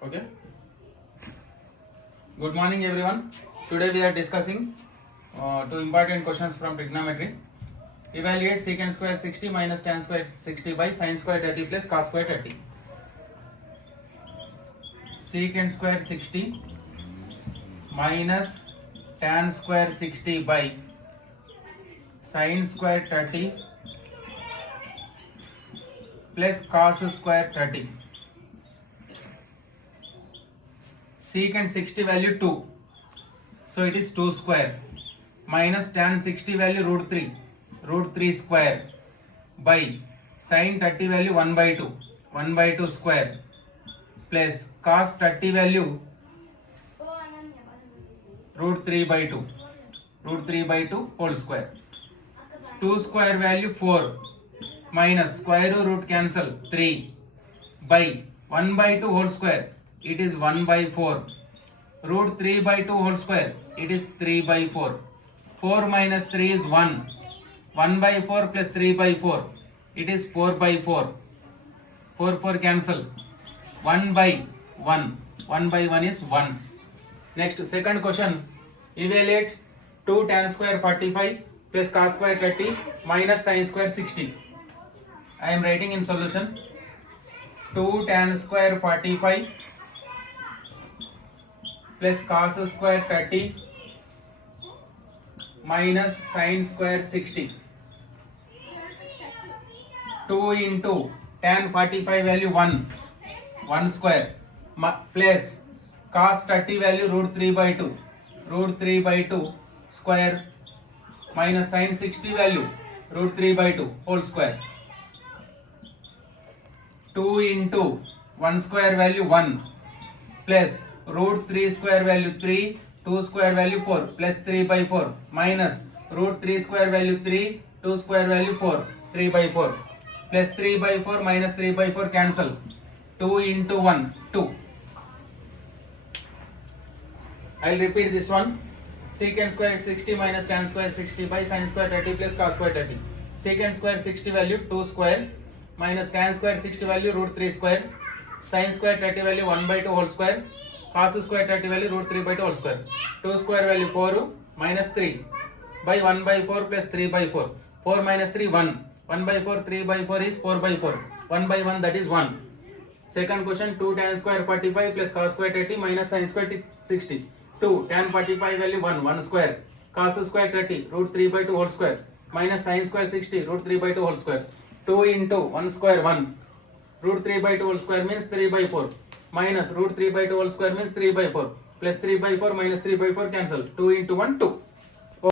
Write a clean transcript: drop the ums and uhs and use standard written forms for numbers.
Okay. Good morning, everyone. Today we are discussing two important questions from trigonometry. Evaluate secant square 60 minus tan square 60 by sin square 30 plus cos square 30. Secant square 60 minus tan square 60 by sin square 30 plus cos square 30. Secant 60 value 2, so it is 2 square, minus tan 60 value root 3 square by sin 30 value 1 by 2 square plus cos 30 value root 3 by 2 whole square. 2 square value 4 minus square root cancel 3 by 1 by 2 whole square, it is 1 by 4. Root 3 by 2 whole square, it is 3 by 4. 4 minus 3 is 1. 1 by 4 plus 3 by 4, it is 4 by 4. 4 cancel. 1 by 1. 1 by 1 is 1. Next, second question. Evaluate 2 tan square 45 plus cos square 30 minus sin square 60. I am writing in solution. 2 tan square 45 plus cos square 30 minus sin square 60. 2 into tan 45 value 1 square plus cos 30 value root 3 by 2 square minus sin 60 value root 3 by 2 whole square. 2 into 1 square value 1 plus root 3 square value 3, 2 square value 4 plus 3 by 4 minus root 3 square value 3, 2 square value 4, 3 by 4 plus 3 by 4 minus 3 by 4 cancel. 2 into 1, 2. I will repeat this one. Secant square 60 minus tan square 60 by sin square 30 plus cos square 30. Secant square 60 value 2 square minus tan square 60 value root 3 square, sin square 30 value 1 by 2 whole square, cos square 30 value root 3 by 2 whole square. 2 square value 4 minus 3 by 1 by 4 plus 3 by 4. 4 minus 3 1. 1 by 4 3 by 4 is 4 by 4. 1 by 1 that is 1. Second question, 2 tan square 45 plus cos square 30 minus sin square 60. 2 tan 45 value 1 square, cos square 30 root 3 by 2 whole square minus sin square 60 root 3 by 2 whole square. 2 into 1 square 1, root 3 by 2 whole square means 3 by 4 minus root 3 by 2 whole square means 3 by 4 plus 3 by 4 minus 3 by 4 cancel. 2 into 1 2.